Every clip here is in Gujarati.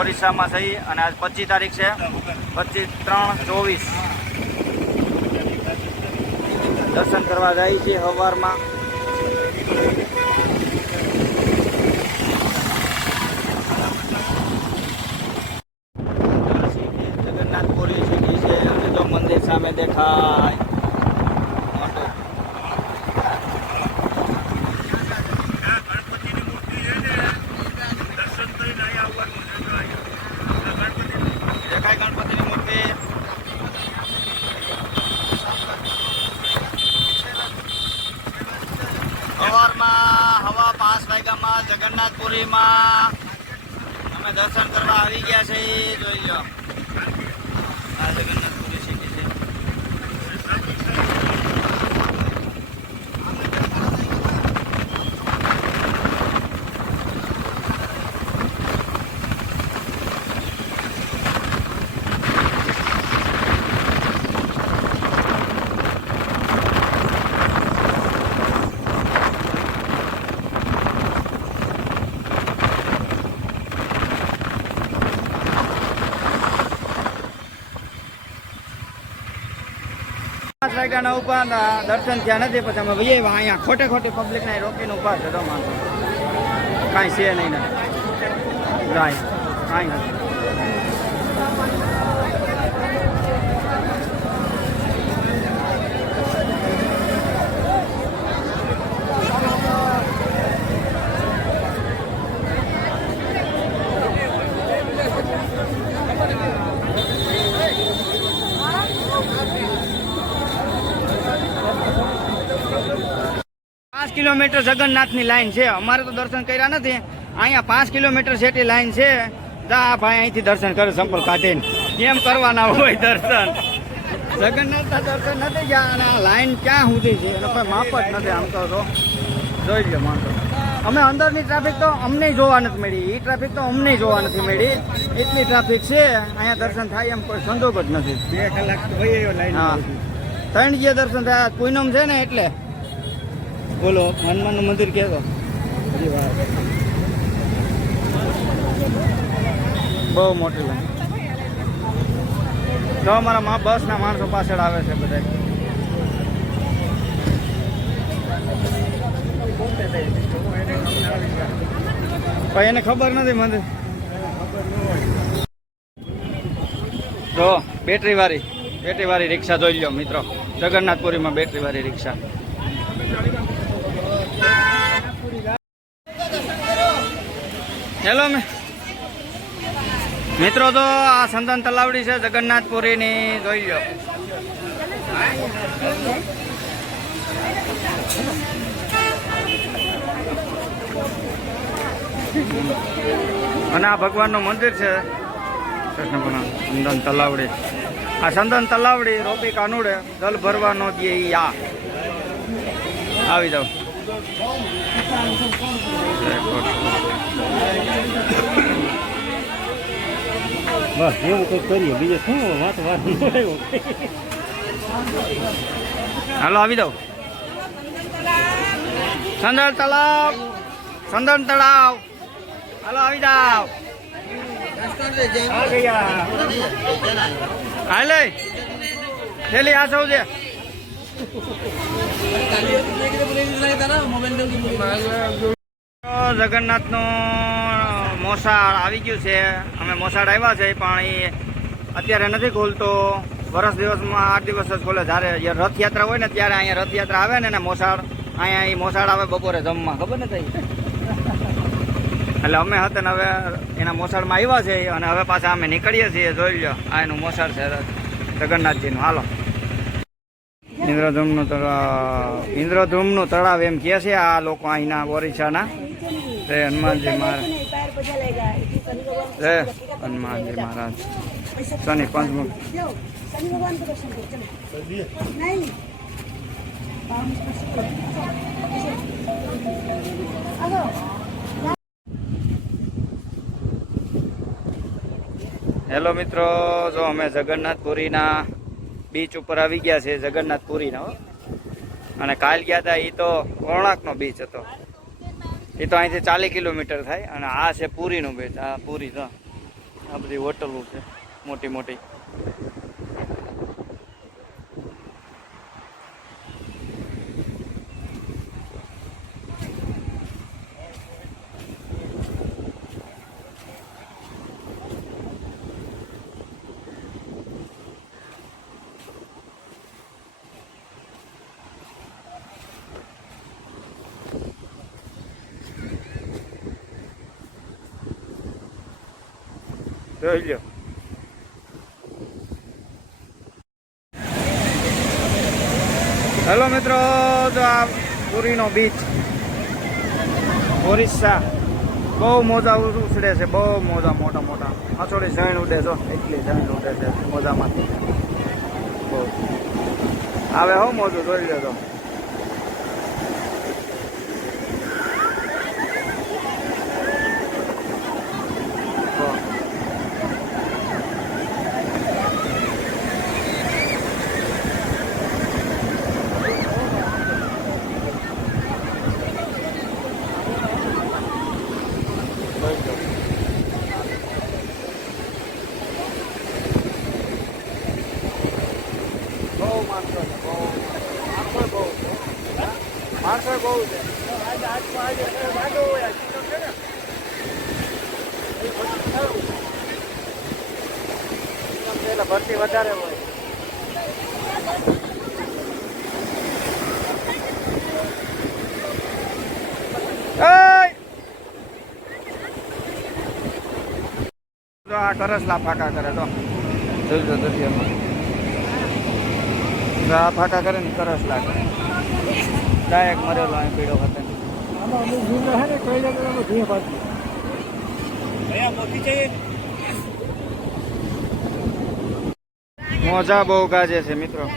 ઓરિસ્સામાં થઈ અને આજ પચીસ તારીખ છે. પચીસ ત્રણ ચોવીસ. દર્શન કરવા જાય છે સવારમાં જગન્નાથપુરી સિટી છે અને જો મંદિર સામે દેખાય મોટું દેખાય ગણપતિની મૂર્તિ સવારમાં હવા પાંચ વાગ્યામાં જગન્નાથપુરીમાં. અમે દર્શન કરવા આવી ગયા છે જોઈ લો. આ જગન્નાથપુરી. વાગ્યાના ઊભા દર્શન થયા નથી, પછી અમે ભાઈ અહીંયા ખોટે ખોટી પબ્લિક ને રોકીને ઊભા છે, તો કાંઈ છે નહીં ના. કાંઈ કાંઈ નથી પાંચ કિલોમીટર જગન્નાથની લાઈન છે. અમારે તો દર્શન કર્યા નથી. અહીંયા પાંચ કિલોમીટર જેટલી લાઈન છે. જા ભાઈ અહીંથી દર્શન કરે સંપલ કાઢીને. કેમ કરવાના હોય દર્શન? જગન્નાથના દર્શન નથી ગયા અને આ લાઈન ક્યાં સુધી છે? એનો કોઈ માપ જ નથી આમ તો જોઈ લો માણસો. અમે અંદરની ટ્રાફિક તો અમને જોવા નથી મળી. એ ટ્રાફિક તો અમને જોવા નથી મળી. એટલી ટ્રાફિક છે અહીંયા દર્શન થાય એમ કોઈ સંજોગ જ નથી. બે કલાક ત્રણ જે દર્શન થયા પૂનમ છે ને એટલે? બોલો, હનુમાનનું મંદિર કહેતો બહુ મોટી લાઈન જો અમારા મા બસના માણસો પાછળ આવે છે બધા. ભાઈ, એને ખબર નથી મંદિર? જો બેટરી વાળી બેટરી વાળી રિક્ષા જોઈ લો મિત્રો. જગન્નાથપુરીમાં બેટરી વાળી રિક્ષા. હેલો મે મિત્રો તો આ સંતન તલાવડી છે, જગન્નાથપુરીની, જોઈ લો અને આ ભગવાનનું મંદિર છે. કૃષ્ણ તલાવડી. આ સંદન તલાવડી રોપી કાનુડે, દલ ભરવાનો દે આ આવી જાવ બસ એવું કંઈક કરીએ, બીજે શું વાત વાત હાલો, આવી જાવ સંદર તળાવ સંદર તળાવ. હાલો, આવી ગયા. હાલે. થેલી આ સૌ છે જગન્નાથનો મોસાળ આવી ગયું છે. અમે મોસાળ આવ્યા છે, પણ એ અત્યારે નથી ખોલતો. વર્ષ દિવસમાં આઠ દિવસ જ ખોલે. જ્યારે રથયાત્રા હોય ને, ત્યારે અહીંયા રથયાત્રા આવે ને ને મોસાળ. અહીંયા એ મોસાળ આવે બપોરે જમવા. ખબર ને થઈ એટલે અમે હતા ને હવે એના મોસાળમાં આવ્યા છે અને હવે પાછા અમે નીકળીએ છીએ. જોઈ લો આ એનું મોસાળ છે જગન્નાથજીનું. હાલો. ઇન્દ્રધૂમનું તળાવ ઇન્દ્રધૂમનું તળાવ એમ કહે છે આ લોકો અહીંના ઓરિસ્સાના. જય હનુમાનજી મહારાજ. જય હનુમાનજી મહારાજ. શનિ પંચમુખ હેલો મિત્રો, જો અમે જગન્નાથપુરીના બીચ ઉપર આવી ગયા છે જગન્નાથપુરીના. અને કાલ ગયા હતા એ તો કોણાકનો બીચ હતો. એ તો અહીંથી ચાલીસ કિલોમીટર થાય અને આ છે પુરીનું બીચ, આ પુરી તો આ બધી હોટલો છે મોટી મોટી જોઈ લ્યો હેલો મિત્રો તો આ પુરીનો બીચ ઓરિસ્સા બહુ મોજા ઉછળે છે, બહુ મોજા, મોટા મોટા. હસોડી જૈન ઉડે છો એટલી જૈન ઉડે છે, મોજામાંથી. બહુ. આવે હો મોજું, જોઈ લેજો બહુ માણસો છે બહુ માણસો બહુ છે માણસો બહુ છે પેલા ભરતી વધારે હોય એય! જો આ કરસલા ફાકા કરે તો જોજો દરિયામાં. જો આ ફાકા કરે ને કરસલા કરે. ડાયરેક્ટ મરેલો અહીં પીડો. હતો મોજા બહુ ગાજે છે મિત્રો.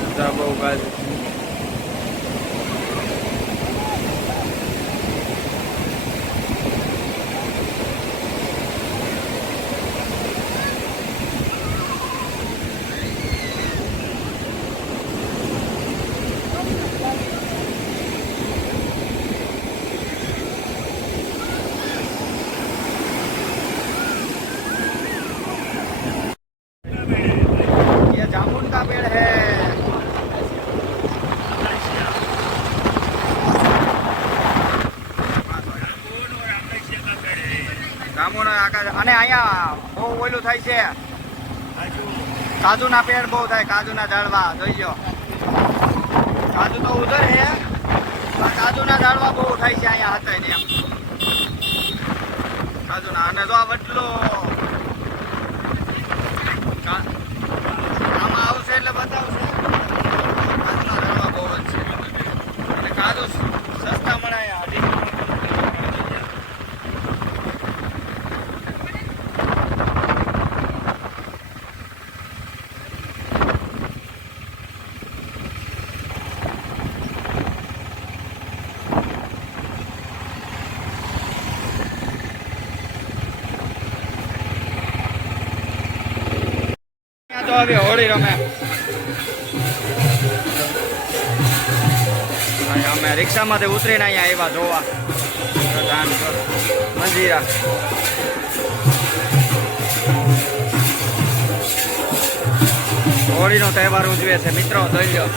મોજા બહુ ગાજે. અને અહીંયા બહુ ઓલું થાય છે. કાજુના પેડ બહુ થાય, કાજુના ઝાડવા જોઈ લો કાજુ તો ઉધર છે, પણ કાજુના ઝાડવા બહુ થાય છે અહીંયા હતા ને એમ. કાજુના, અને જો આ વટલો આમાં આવશે એટલે બતાવશે. કાજુના ઝાડવા બહુ છે. અને કાજુ સસ્તા મળે તો આવી હોળી રમે. અમે રિક્ષામાંથી ઉતરીને અહીંયા આવ્યા, જોવા. મંજીરા. હોળીનો તહેવાર ઉજવે છે, મિત્રો, જોઈ લો.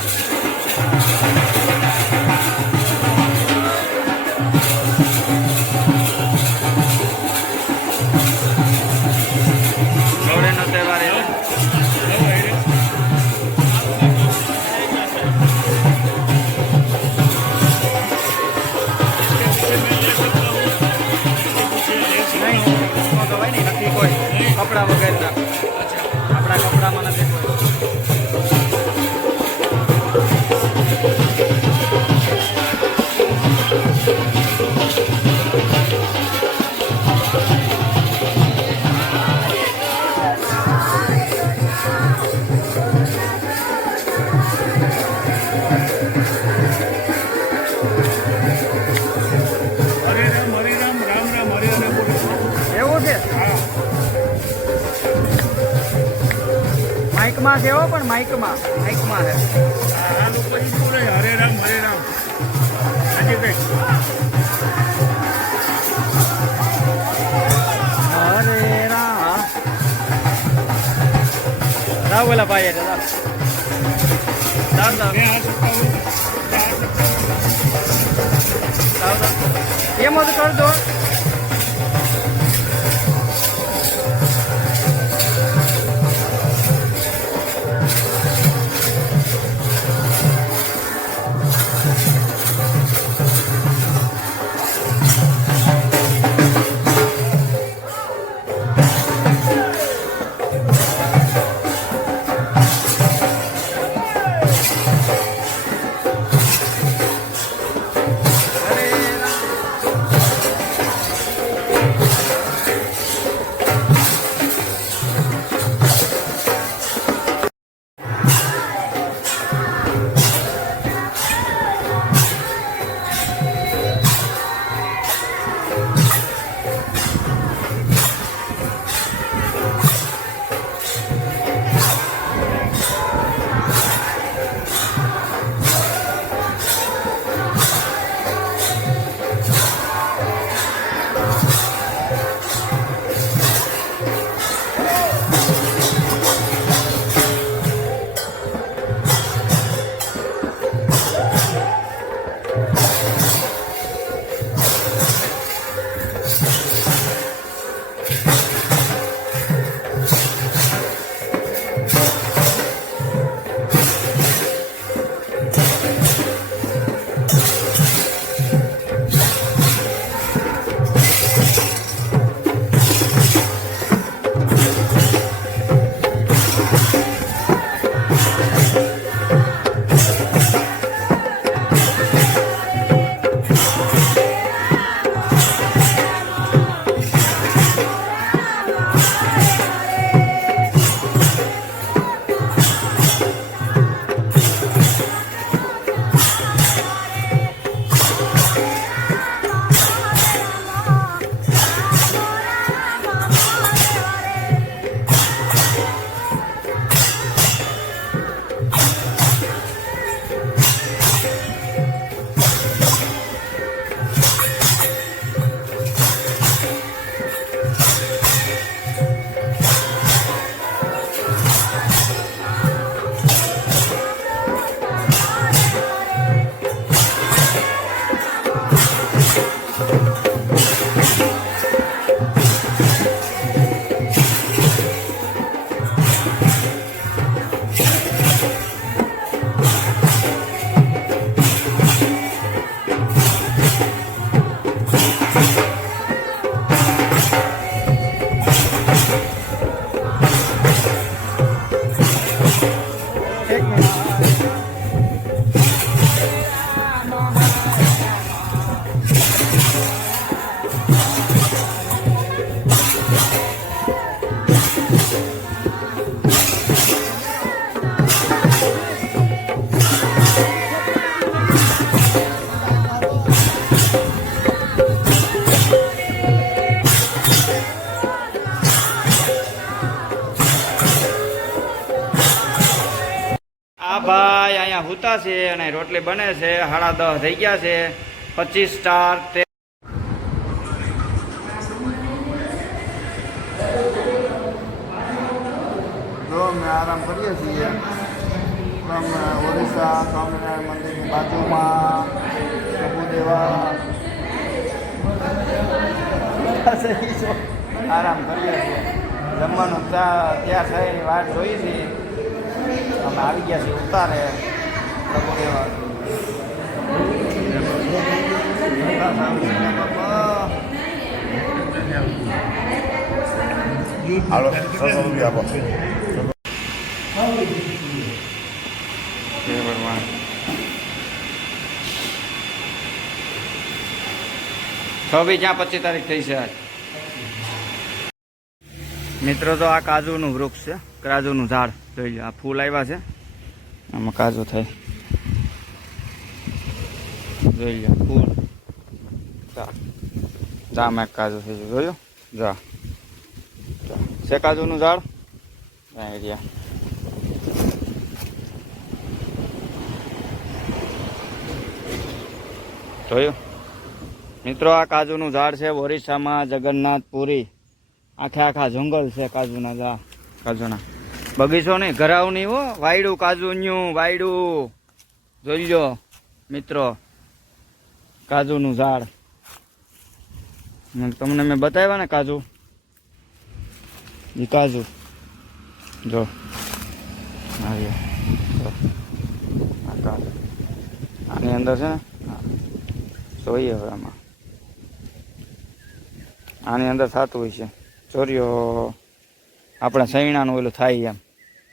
માઇકમાં પણ માઇકમાં માઇકમાં હરે રામ. હરે રામ. હરે રામ. રાવ બોલા ભાઈ એમ જ કરજો. ભાઈ અહીંયા હુતા છે અને રોટલી બને છે, સાડા દસ થઈ ગયા છે. પચીસ સ્ટાર પ્રભુદેવા ઈ આરામ કરીએ છીએ. જમવાનું ત્યાં ત્યાં થયેની વાત જોઈ હતી અમે આવી ગયા છીએ ઉતારે. પ્રભુદેવા હાલો છસો આપો ભગવાન. છવ્વીસ જ્યાં પચીસ તારીખ થઈ છે મિત્રો તો આ કાજુનું વૃક્ષ છે, કાજુનું ઝાડ, જોઈ લો, આ ફૂલ આવ્યા છે. આમાં કાજુ થાય. જોઈ લો, ફૂલ. જા. એક કાજુ થઈ ગયું. જોયું જા. છે કાજુનું ઝાડ? એરિયા જોયું મિત્રો, આ કાજુનું ઝાડ છે ઓરિસ્સામાં જગન્નાથપુરી. આખે આખા જંગલ છે કાજુના ઝાડ કાજુના. બગીચો નહીં, ઘરાવ નહીં હો. વાયડું કાજુન્યું વાયડું. જોઈ લો, મિત્રો, કાજુનું ઝાડ. તમને મેં બતાવ્યા ને કાજુ? એ કાજુ. જો. આની અંદર છે ને? જોઈએ હવે આમાં. આની અંદર થતું હોય છે. ચોરીઓ આપણે સૈણાનું ઓલું થાય એમ.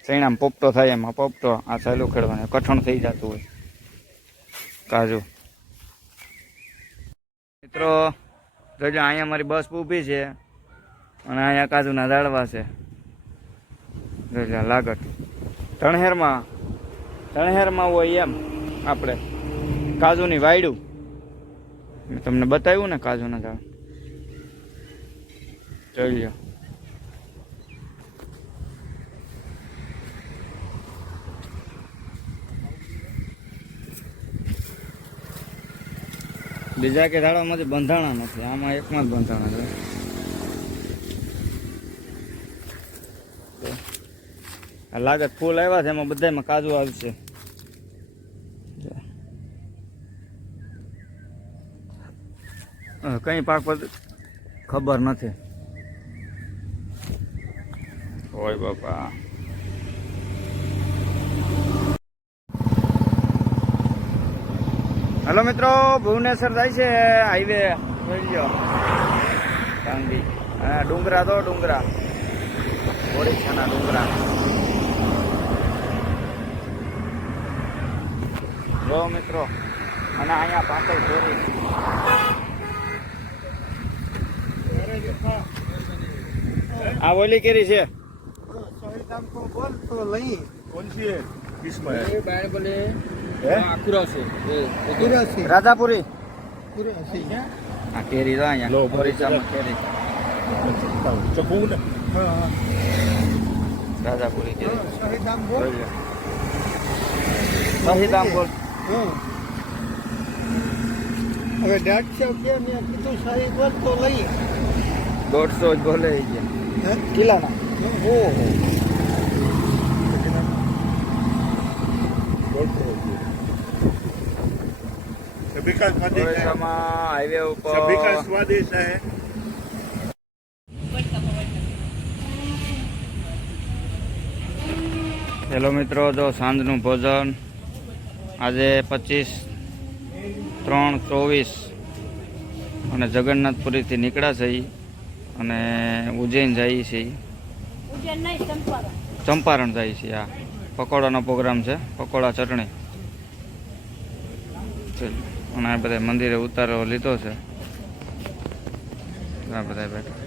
સૈણામાં પોપટો થાય એમ. પોપટો આ સહેલું ખેડવાનું કઠણ થઈ જતું હોય. કાજુ. મિત્રો, જોજો, અહીંયા મારી બસ ઊભી છે અને અહીંયા કાજુના ઝાડવા છે. જોજો લાગત તણહેરમાં તણહેરમાં હોય એમ આપણે. કાજુની વાયડું. મેં તમને બતાવ્યું ને કાજુના ઝાડ. લો બીજા કે ઝાડવામાંથી બંધાણા નથી, આમાં એકમાં જ બંધાણા છે. લાગે ફૂલ આવ્યા છે, એમાં બધામાં કાજુ આવશે કઈ પાક પર ખબર નથી. ઓય બાપા. હેલો મિત્રો, ભુવનેશ્વર જાય છે હાઈવે. જોઈ લો ટાંગી. ડુંગરા તો, ડુંગરા. ઓડિશાના ડુંગરા. જો મિત્રો, અને અહીંયા પાછળ ચોરી. આ ઓલી કેરી છે? कौन सी है किसमें है રાજાપુરી આ કેરી તો અહીંયા લો, ઓરિસ્સામાં કેરી चकू ने રાજાપુરી કેરી જોઈ લો. સહી દામ બોલ હવે દોઢસો કે મેં કીધું સારી બોલ તો લઈએ દોઢસો જ બોલે એ કે. હે? કિલ્લાના ઓહો का स्वादिष्ट है ઓરિસ્સામાં હાઈવે सभी का ઉપર स्वादिष्ट है હેલો મિત્રો જો સાંજનું ભોજન આજે પચીસ ત્રણ ચોવીસ અને જગન્નાથપુરીથી નીકળ્યા છે ઈ. અને ઉજ્જૈન જઈએ છીએ ઉજ્જૈન નહીં ચંપારણ ચંપારણ જાય છે આ પકોડાનો પ્રોગ્રામ છે પકોડા ચટણી ચાલ. અને આ બધા મંદિરે ઉતારો લીધો છે. આ બધા બેઠા.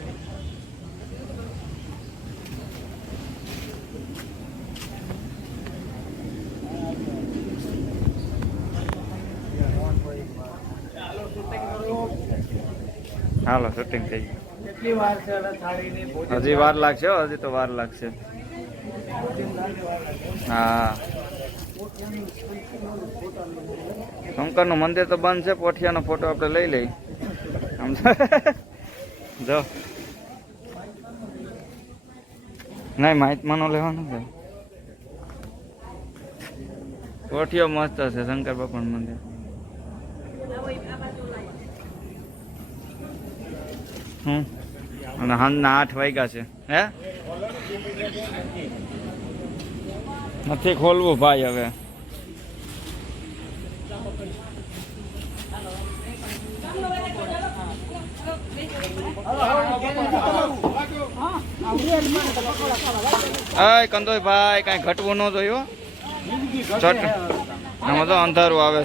હાલો શૂટિંગ થઈ ગયું. હજી વાર લાગશે હજી તો વાર લાગશે. હા. શંકરનું મંદિર તો બંધ છે, પોઠિયાનો ફોટો આપણે લઈ લઈ જો. નહીં માહિતમાનો લેવાનો છે. પોઠિયો મસ્ત છે, શંકર બાપાનું મંદિર. હમ. અને સાંજના આઠ વાગ્યા છે. હે? નથી ખોલવું ભાઈ હવે. કંદોય ભાઈ કઈ ઘટવું ન જોયું? અંધારું આવે